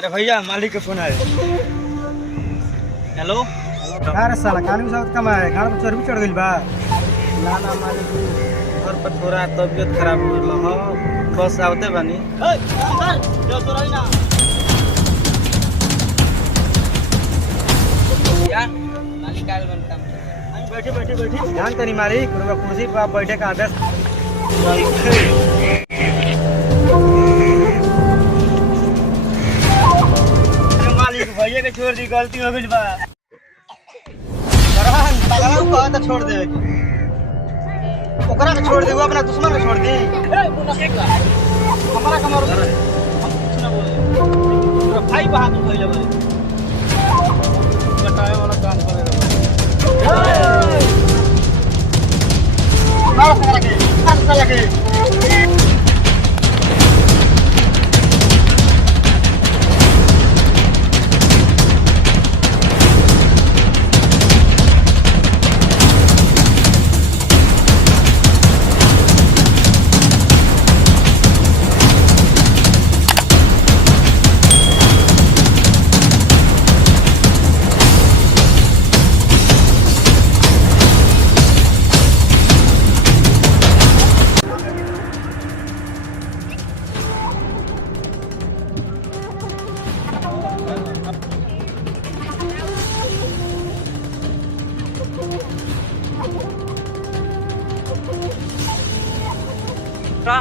अरे भैया मालिक का फोन आया। हेलो। अरे साला कानून साहब कमाए घर पर चोरी चढ़ गइल बा। ना ना मालिक घर पर थोड़ा तबीयत खराब हो गई हो, बस आवते बानी। क्या मालिक आगे बनता बैठे बैठे बैठे ध्यान तनी मालिक पूरा कुर्सी पर आप बैठे का आदेश। अरे मालिक भैया के छोड़ दी, गलती हो गई बा। रहन तगड़ा को तो छोड़ दे ओकरा के छोड़ दे वो अपना दुश्मन के छोड़ दी। हमारा कमर हम कुछ ना बोले, पूरा भाई बहादुर भइले बारे बताए वाला काम करे रे। मार साला के का